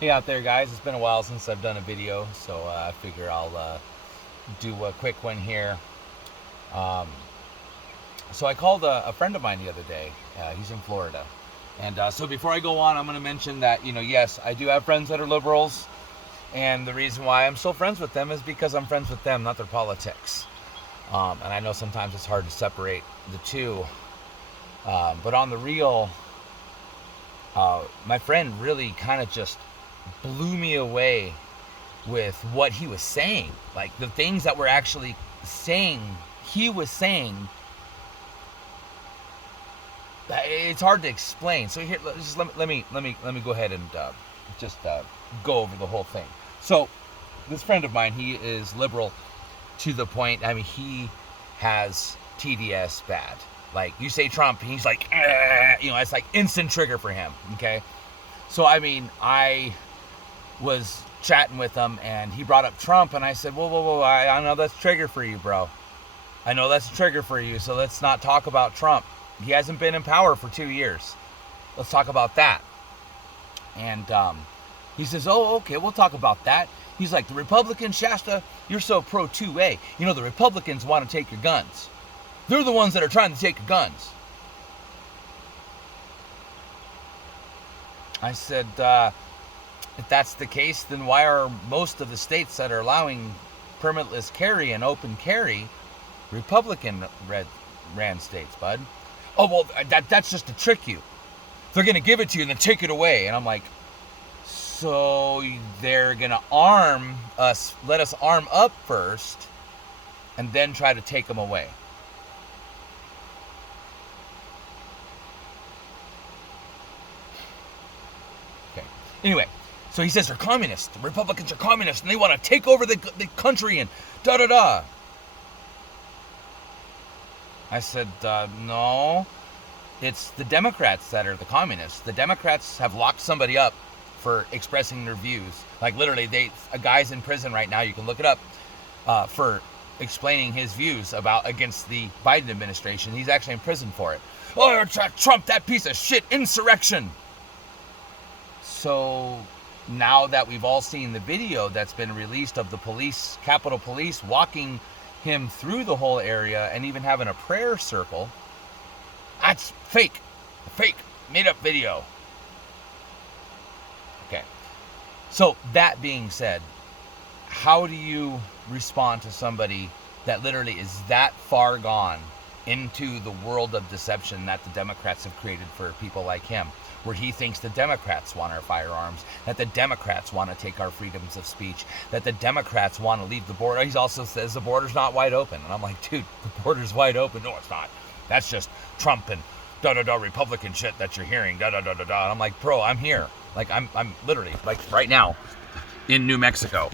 Hey out there, guys. It's been a while since I've done a video, so I figure I'll do a quick one here. Um, so I called a friend of mine the other day. He's in Florida. And so before I go on, I'm going to mention that, yes, I do have friends that are liberals. And the reason why I'm still friends with them is because I'm friends with them, not their politics. And I know sometimes it's hard to separate the two. But on the real, my friend really kind of just blew me away with what he was saying. Like the things that were actually saying, he was saying. It's hard to explain. So here, just let me go ahead and just go over the whole thing. So this friend of mine, he is liberal to the point. I mean, he has TDS bad. Like you say Trump, he's like, it's like instant trigger for him. Okay, so I mean, I was chatting with him and he brought up Trump and I said, whoa, I know that's a trigger for you, bro. I know that's a trigger for you, so let's not talk about Trump. He hasn't been in power for 2 years. Let's talk about that. And he says, oh, okay, we'll talk about that. He's like, the Republicans, Shasta, you're so pro 2A. The Republicans want to take your guns. They're the ones that are trying to take your guns. I said, if that's the case, then why are most of the states that are allowing permitless carry and open carry Republican ran states, bud? Oh, well, that's just to trick you. They're going to give it to you and then take it away. And I'm like, so they're going to arm us, let us arm up first, and then try to take them away. Okay. Anyway, so he says they're communists. The Republicans are communists, and they want to take over the country and da-da-da. I said, no, it's the Democrats that are the communists. The Democrats have locked somebody up for expressing their views. Like literally, a guy's in prison right now. You can look it up for explaining his views against the Biden administration. He's actually in prison for it. Oh, Trump, that piece of shit, insurrection. So now that we've all seen the video that's been released of the police, Capitol Police, walking him through the whole area and even having a prayer circle, that's fake, made up video. Okay, so that being said, how do you respond to somebody that literally is that far gone into the world of deception that the Democrats have created for people like him, where he thinks the Democrats want our firearms, that the Democrats want to take our freedoms of speech, that the Democrats want to leave the border. He also says the border's not wide open. And I'm like, dude, the border's wide open. No, it's not. That's just Trump and da-da-da Republican shit that you're hearing, da-da-da-da-da. And I'm like, bro, I'm here. Like, I'm literally, like, right now in New Mexico.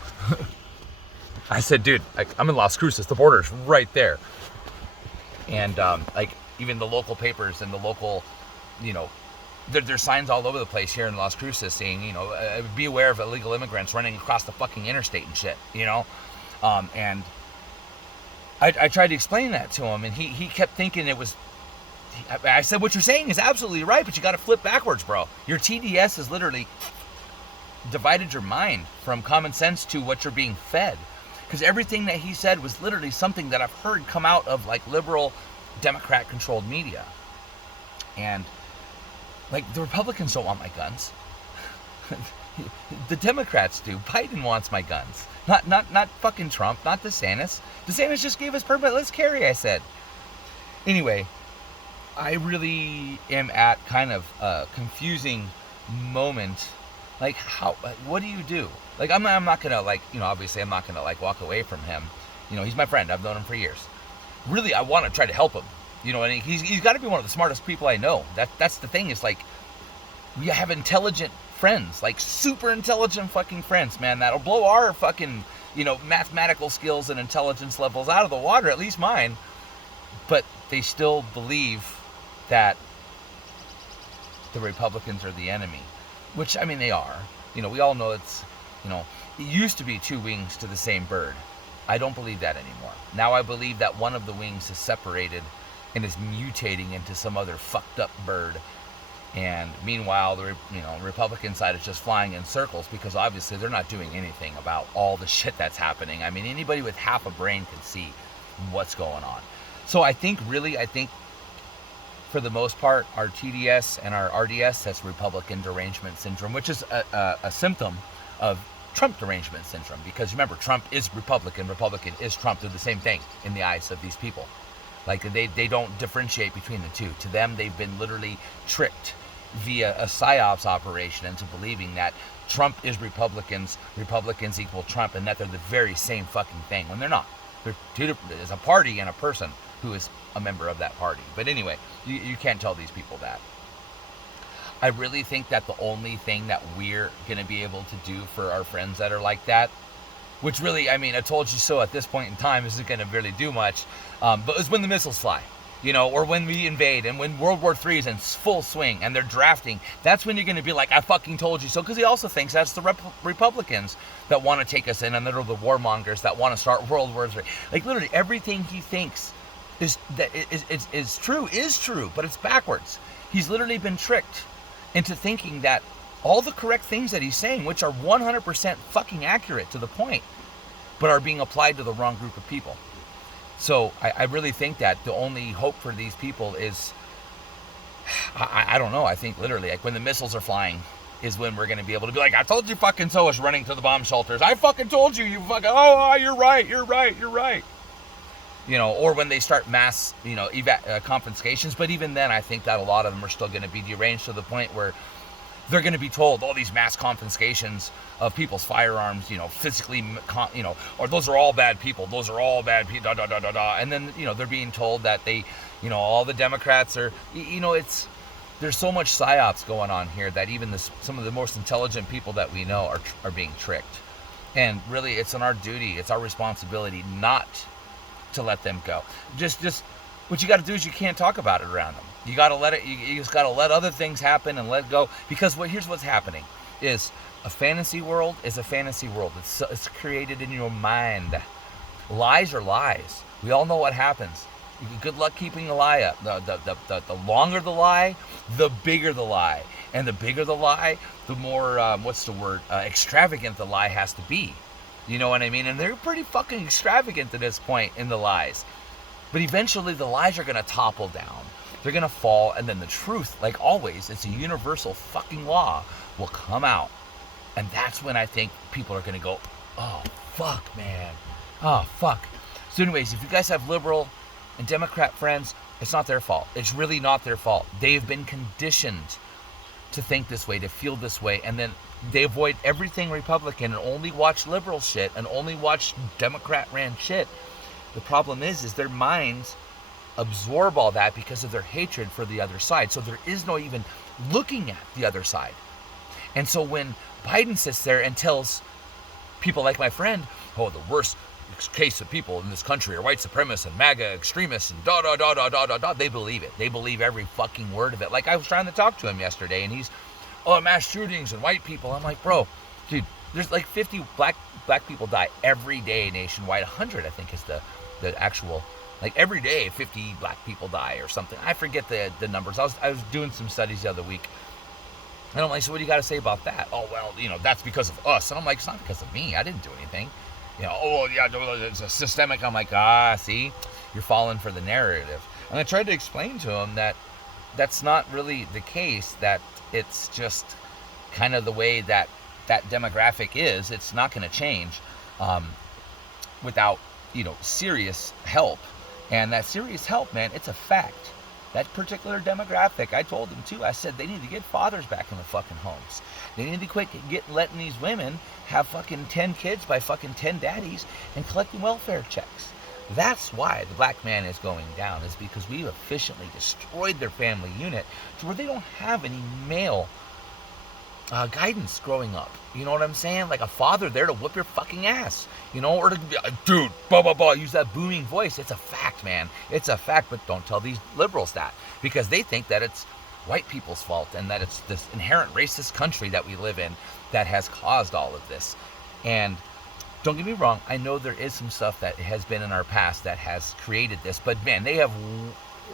I said, dude, I'm in Las Cruces. The border's right there. And, even the local papers and the local, there's signs all over the place here in Las Cruces saying, be aware of illegal immigrants running across the fucking interstate and shit, and I tried to explain that to him, and he kept thinking it was. I said, what you're saying is absolutely right, but you got to flip backwards, bro. Your TDS has literally divided your mind from common sense to what you're being fed. Because everything that he said was literally something that I've heard come out of like liberal, Democrat-controlled media. And like the Republicans don't want my guns. The Democrats do. Biden wants my guns. Not fucking Trump, not DeSantis. DeSantis just gave us permitless carry, I said. Anyway, I really am at kind of a confusing moment. Like, what do you do? Like, I'm not gonna, like, obviously I'm not gonna, like, walk away from him. He's my friend. I've known him for years. Really, I want to try to help him. And he's got to be one of the smartest people I know. That's the thing, is, like, we have intelligent friends, like, super intelligent fucking friends, man, that'll blow our fucking, mathematical skills and intelligence levels out of the water, at least mine. But they still believe that the Republicans are the enemy. Which, I mean, they are. We all know it used to be two wings to the same bird. I don't believe that anymore. Now I believe that one of the wings is separated and is mutating into some other fucked up bird. And meanwhile, the Republican side is just flying in circles because obviously they're not doing anything about all the shit that's happening. I mean, anybody with half a brain can see what's going on. So I think for the most part, our TDS and our RDS, that's Republican derangement syndrome, which is a symptom of Trump derangement syndrome. Because remember, Trump is Republican, Republican is Trump. They're the same thing in the eyes of these people. Like, they don't differentiate between the two. To them, they've been literally tricked via a psyops operation into believing that Trump is Republicans, Republicans equal Trump, and that they're the very same fucking thing, when they're not. They're two different. There's a party and a person who is a member of that party. But anyway, you can't tell these people that. I really think that the only thing that we're going to be able to do for our friends that are like that, which really, I mean, I told you so at this point in time, isn't going to really do much, but it's when the missiles fly, or when we invade, and when World War III is in full swing and they're drafting, that's when you're going to be like, I fucking told you so, because he also thinks that's the Republicans that want to take us in, and they're the warmongers that want to start World War III. Like, literally, everything he thinks is true, but it's backwards. He's literally been tricked into thinking that all the correct things that he's saying, which are 100% fucking accurate to the point, but are being applied to the wrong group of people. So I really think that the only hope for these people is, I don't know, I think literally, like, when the missiles are flying is when we're going to be able to be like, I told you fucking so, us running to the bomb shelters. I fucking told you, you fucking, you're right. Or when they start mass, confiscations. But even then, I think that a lot of them are still going to be deranged to the point where they're going to be told all these mass confiscations of people's firearms, physically, or those are all bad people. Those are all bad people, And then, they're being told that they, all the Democrats are, there's so much psyops going on here that even some of the most intelligent people that we know are being tricked. And really, it's on our duty, it's our responsibility not to let them go. Just what you got to do is you can't talk about it around them. You got to let it. You just got to let other things happen and let go. Because here's what's happening: is a fantasy world is a fantasy world. It's created in your mind. Lies are lies. We all know what happens. Good luck keeping a lie up. The longer the lie, the bigger the lie, and the bigger the lie, the more extravagant the lie has to be. You know what I mean? And they're pretty fucking extravagant to this point in the lies. But eventually the lies are going to topple down. They're going to fall, and then the truth, like always, it's a universal fucking law, will come out. And that's when I think people are going to go, oh, fuck, man. Oh, fuck. So anyways, if you guys have liberal and Democrat friends, it's not their fault. It's really not their fault. They've been conditioned to think this way, to feel this way, and then they avoid everything Republican and only watch liberal shit and only watch Democrat-ran shit. The problem is their minds absorb all that because of their hatred for the other side. So there is no even looking at the other side. And so when Biden sits there and tells people like my friend, oh, the worst case of people in this country are white supremacists and MAGA extremists and they believe it. They believe every fucking word of it. Like, I was trying to talk to him yesterday, and he's, mass shootings and white people. I'm like, bro, dude, there's like 50 black people die every day nationwide. 100, I think, is the actual, like, every day 50 black people die or something. I forget the numbers. I was doing some studies the other week, and I'm like, so what do you got to say about that? Oh, well, that's because of us. And I'm like, it's not because of me. I didn't do anything. It's a systemic. I'm like, see, you're falling for the narrative. And I tried to explain to him that that's not really the case, that it's just kind of the way that demographic is. It's not going to change without, serious help. And that serious help, man, it's a fact. That particular demographic, I told them too, I said they need to get fathers back in the fucking homes. They need to quit letting these women have fucking 10 kids by fucking 10 daddies and collecting welfare checks. That's why the black man is going down, is because we've efficiently destroyed their family unit to where they don't have any male guidance growing up. You know what I'm saying? Like a father there to whoop your fucking ass, or to be, dude, blah, blah, blah, use that booming voice. It's a fact, man. It's a fact, but don't tell these liberals that, because they think that it's white people's fault and that it's this inherent racist country that we live in that has caused all of this. And don't get me wrong, I know there is some stuff that has been in our past that has created this, but man, they have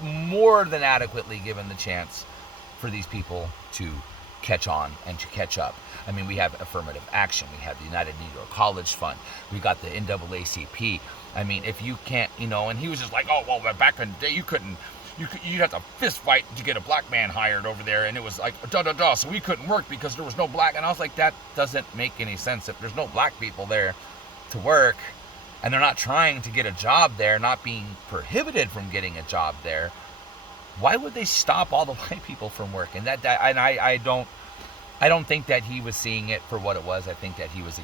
more than adequately given the chance for these people to catch on and to catch up. I mean, we have affirmative action, we have the United Negro College Fund, we got the NAACP. I mean, if you can't, and he was just like, oh, well, back in the day, you'd have to fist fight to get a black man hired over there, and it was like, so we couldn't work because there was no black, and I was like, that doesn't make any sense. If there's no black people there to work, and they're not trying to get a job there, not being prohibited from getting a job there, why would they stop all the white people from working? I don't think that he was seeing it for what it was. I think that he was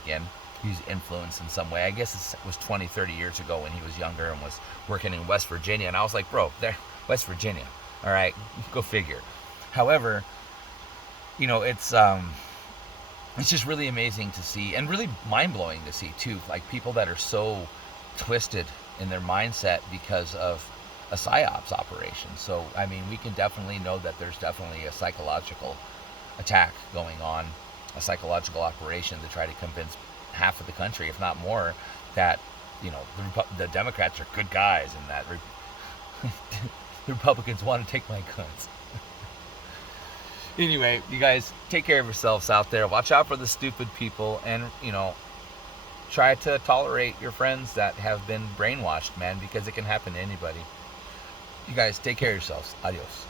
influenced in some way. I guess it was 20, 30 years ago when he was younger and was working in West Virginia, and I was like, bro, there, West Virginia, all right, go figure. However, it's just really amazing to see, and really mind-blowing to see too, like people that are so twisted in their mindset because of a psyops operation. So I mean, we can definitely know that there's definitely a psychological attack going on, a psychological operation to try to convince half of the country, if not more, that the Democrats are good guys, and that the Republicans want to take my guns. Anyway, you guys take care of yourselves out there. Watch out for the stupid people, and try to tolerate your friends that have been brainwashed, man, because it can happen to anybody. You guys take care of yourselves. Adios.